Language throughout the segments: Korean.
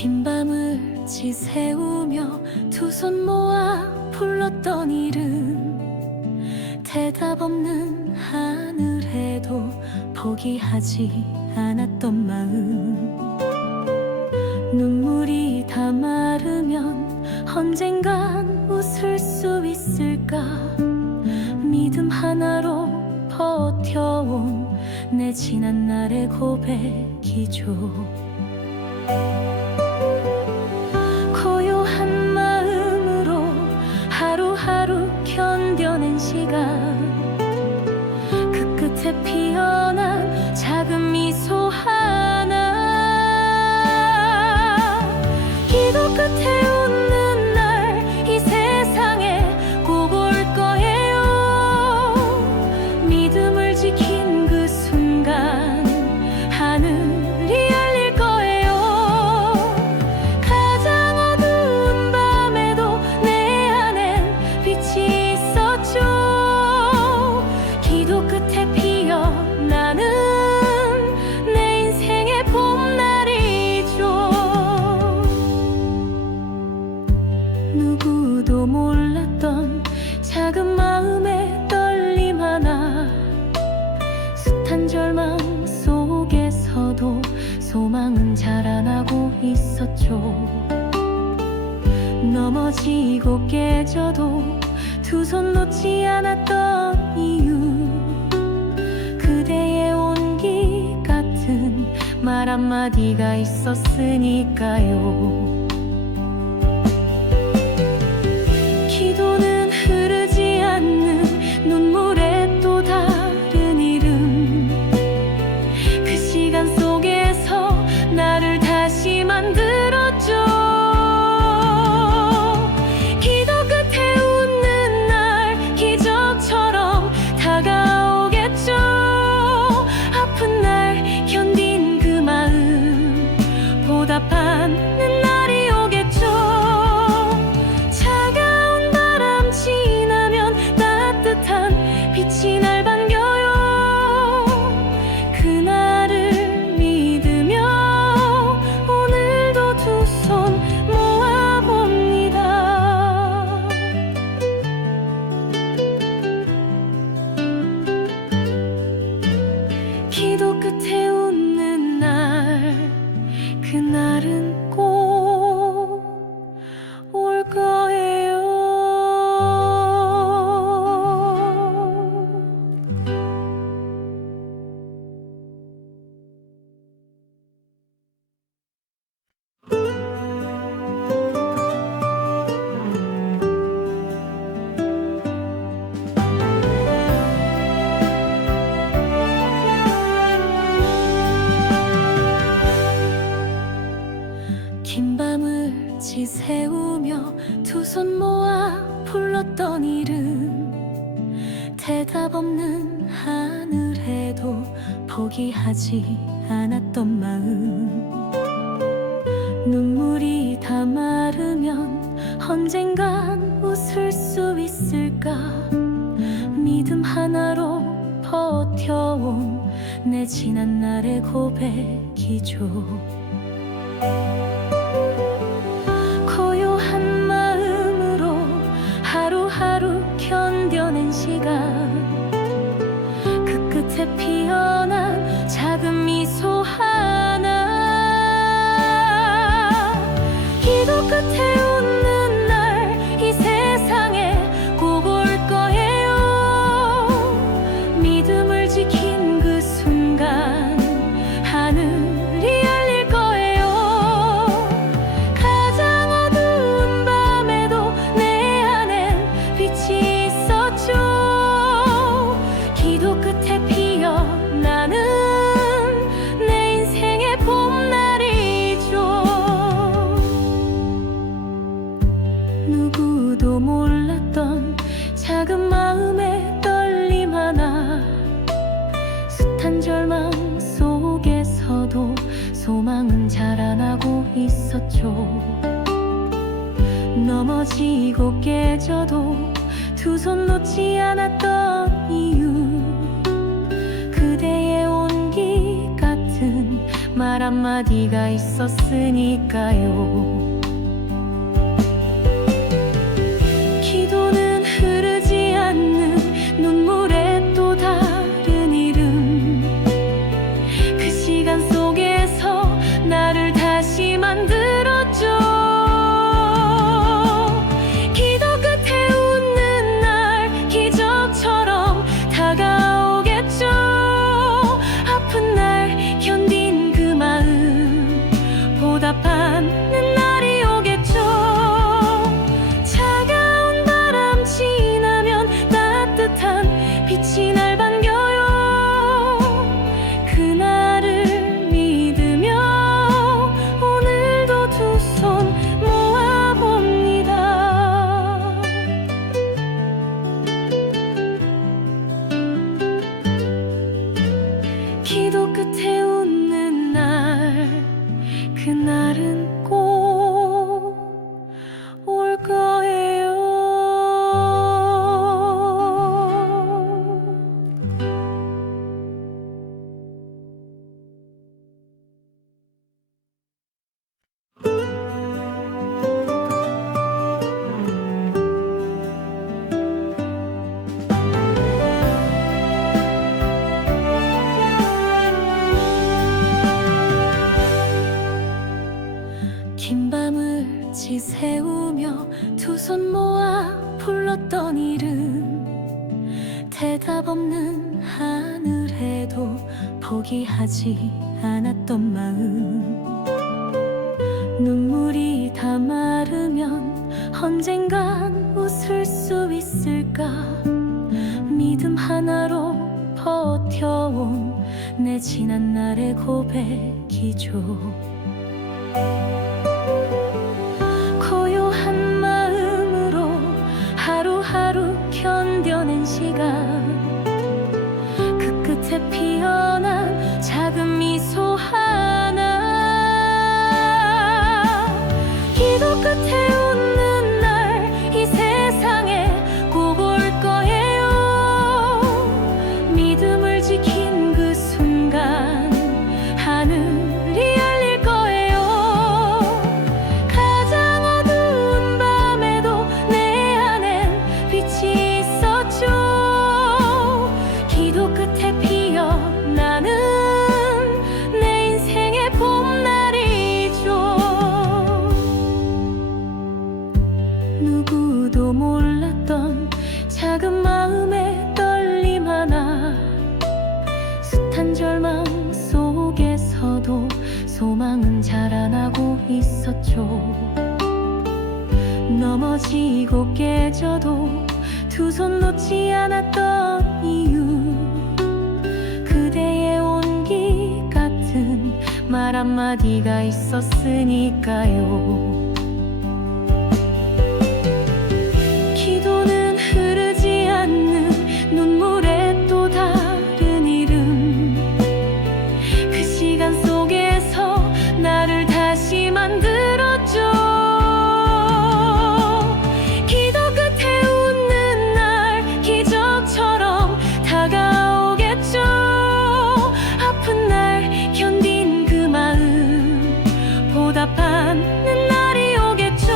긴 밤을 지새우며 두 손 모아 불렀던 이름, 대답 없는 하늘에도 포기하지 않았던 마음. 눈물이 다 마르면 언젠간 웃을 수 있을까. 믿음 하나로 버텨온 내 지난 날의 고백이죠. 고요한 마음으로 하루하루 견뎌낸 시간, 그 끝에 피어난 작은 미소 하나. 기도 끝에 웃는 날 이 세상에 꼭 올 거예요. 믿음을 지킨 그 순간 하늘이 열릴 거예요. 가장 어두운 밤에도 내 안엔 빛이 있었죠. 기도 끝에 피어나는 내 인생의 봄날이죠. 누구도 몰랐던 작은 마음의 떨림 하나, 숱한 절망 속에서도 소망은 자라나고 있었죠. 넘어지고 깨져도 두 손 놓지 않았던 이유, 그대의 온기 같은 말 한마디가 있었으니까요. 기도는 흐르지 않는 눈물의 또 다른 이름, 그 시간 속에서 나를 다시 만들었죠. 기도 끝에 웃는 날 기적처럼 다가오겠죠. 아픈 날 견딘 그 마음 보답하는 날이 오겠죠. 차가운 바람 지나면 따뜻한 빛이 날 반겨요. 그날을 믿으며 오늘도 두 손 모아봅니다. 기도 끝에 웃는 날, 그날은 꼭 올 거예요. 긴 밤을 지새우며 두 손 모아 불렀던 이름, 대답 없는 하늘에도 포기하지 않았던 마음. 눈물이 다 마르면 언젠간 웃을 수 있을까. 믿음 하나로 버텨온 내 지난 날의 고백이죠. 고요한 마음으로 하루하루 견뎌낸 시간, 그 끝에 피어난 작은 미소 하나. 기도 끝에 웃는 날 이 세상에 꼭 올 거예요. 믿음을 지킨 그 순간 하늘이 열릴 거예요. 가장 어두운 밤에도 내 안엔 빛이 있었죠. 기도 끝에 피어나는 내 인생의 봄날이죠. 누구도 몰랐던 작은 마음의 떨림 하나, 숱한 절망 속에서도 소망은 자라나고 있었죠. 넘어지고 깨져도 두 손 놓지 않았던 이유, 그대의 온기 같은 말 말 한마디가 있었으니까요. 기도는 흐르지 않는 눈물의 또 다른 이름. 그 시간 속에서 나를 다시 만들었죠. 기도 끝에 웃는 날 기적처럼 다가오겠죠. 아픈 날 견딘 그 마음 보답하는 날이 오겠죠. 차가운 바람 지나면 따뜻한 빛이 날 반겨요. 그날을 믿으며 오늘도 두 손 모아봅니다. 기도 끝에 웃는 날, 그날은 꼭 올 거예요. 긴 밤을 지새우며 두 손 모아 불렀던 이름. 대답 없는 하늘에도 포기하지 않았던 마음. 눈물이 다 마르면 언젠간 웃을 수 있을까. 믿음 하나로 버텨온 내 지난 날의 고백이죠. 고요한 마음으로 하루하루 견뎌낸 시간. 그 끝에 피어난 작은 미소 하나. 기도 끝에 웃는 날 이 세상에 꼭 올 거예요. 믿음을 지킨 그 순간 하늘이 열릴 거예요. 가장 어두운 밤에도 내 안엔 빛이 있었죠. 기도 끝에 피어나는 내 인생의 봄날이죠. 누구도 몰랐던 작은 마음의 떨림 하나. 숱한 절망 속에서도 소망은 자라나고 있었죠. 넘어지고 깨져도 두 손 놓지 않았던 이유. 그대의 온기 같은 말 한마디가 있었으니까요. 기도는 흐르지 않는 눈물의 또 다른 이름. 그 시간 속에서 나를 다시 만들었죠. 기도 끝에 웃는 날 기적처럼 다가오겠죠. 아픈 날 견딘 그 마음 보답하는 날이 오겠죠.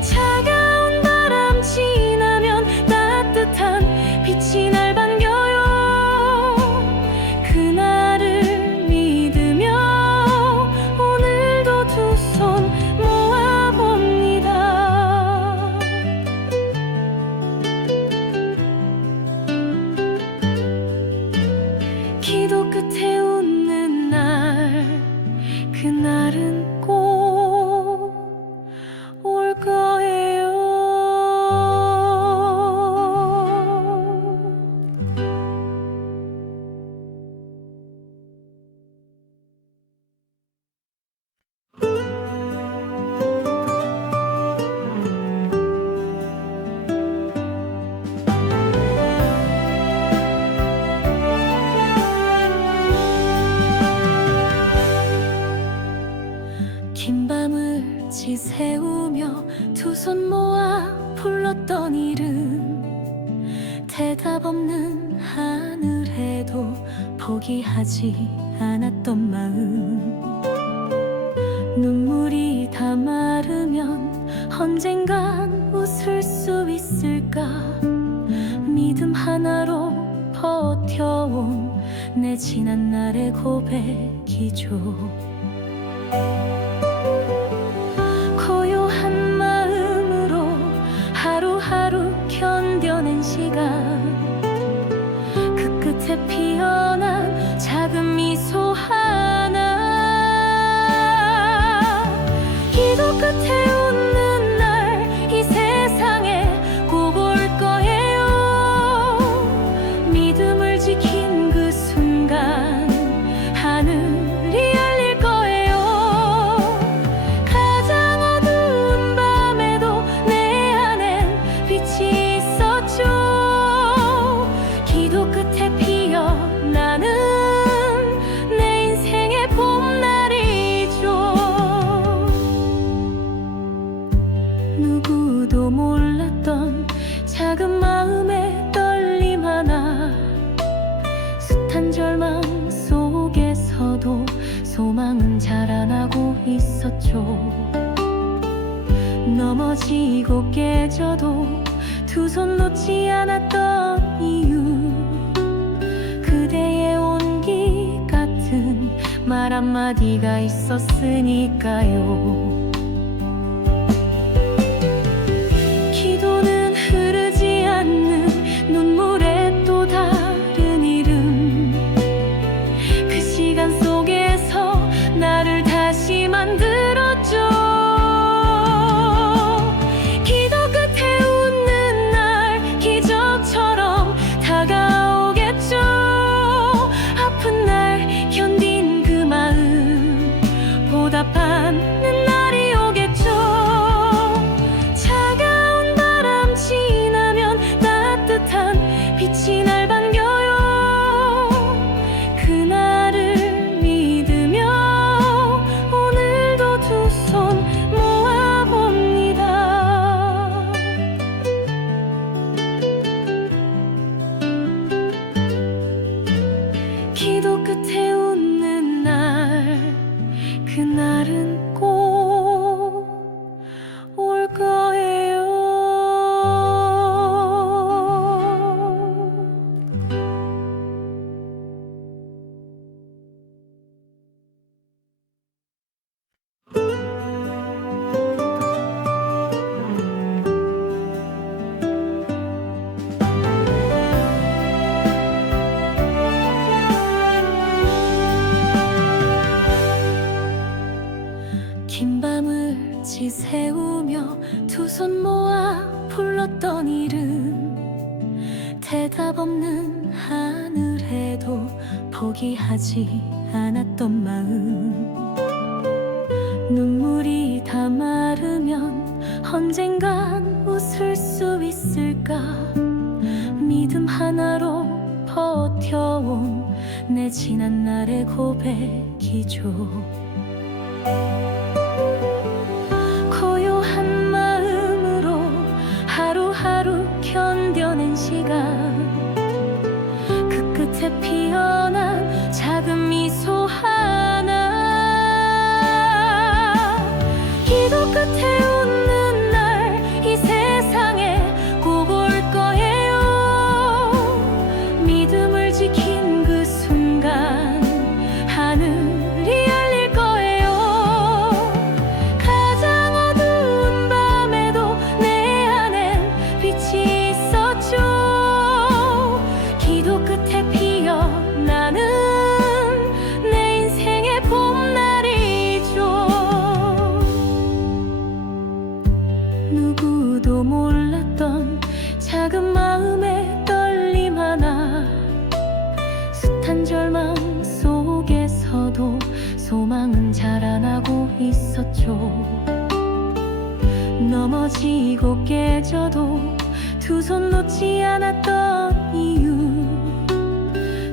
차가운 바람 지나면 따뜻한 빛이 날 반겨요. 그날을 믿으며 오늘도 두 손 모아봅니다. 기도 끝에 웃는 날, 그날은 꼭 올 거예요. 긴 밤을 지새우며 두 손 모아 불렀던 이름. 대답 없는 하늘에도 포기하지 않았던 마음. 눈물이 다 마르면 언젠간 웃을 수 있을까. 믿음 하나로 버텨온 내 지난 날의 고백이죠. 고요한 마음으로 하루하루 견뎌낸 시간, 그 끝에 피어난 작은 미소 하나. 기도 끝에 웃는 날 이 세상에 꼭 올 거예요. 믿음을 지킨 그 순간 하늘이 열릴 거예요. 가장 어두운 밤에도 내 안엔 빛이 있었죠. 기도 끝에 피어나는 내 인생의 봄날이죠. 누구도 몰랐던 작은 마음의 떨림 하나. 숱한 절망 속에서도 소망은 자라나고 있었죠. 넘어지고 깨져도 두 손 놓지 않았던 이유, 그대의 온기 같은 말 한마디가 있었으니까요. 기도는 흐르지 않는 눈물의 또 다른 이름. 그 시간 속에서 나를 다시 만들었죠. 기도 끝에 웃는 날 기적처럼 다가오겠죠. 아픈 날 견딘 그 마음 보답하는 날이 오겠죠. 차가운 바람 지나면 따뜻한 빛이 날 반겨요. 그날을 믿으며 오늘도 두 손 모아봅니다. 기도 끝에 웃는 날, 그날은 꼭 올 거예요. 긴 밤을 지새우며 두 손 모아 불렀던 이름. 대답 없는 하늘에도 포기하지 않았던 마음. 눈물이 다 마르면 언젠간 웃을 수 있을까. 믿음 하나로 버텨온 내 지난 날의 고백이죠. 고요한 마음으로 하루하루 견뎌낸 시간, 그 끝에 피어난 작은 미소 하나. 기도 끝에 웃는 날 이 세상에 꼭 올 거예요. 믿음을 지킨 그 순간 하늘이 열릴 거예요. 가장 어두운 밤에도 내 안엔 빛이 있었죠. 기도 끝에 피어나는 내 인생의 봄날이죠. 누구도 몰랐던 작은 마음의 떨림 하나. 숱한 절망 속에서도 소망은 자라나고 있었죠. 넘어지고 깨져도 두 손 놓지 않았던 이유,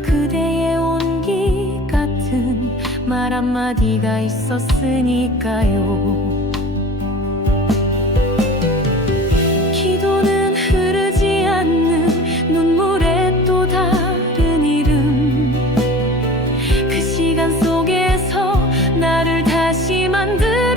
그대의 온기 같은 말 한마디가 있었으니까요. 기도는 흐르지 않는 눈물의 또 다른 이름. 다시 만들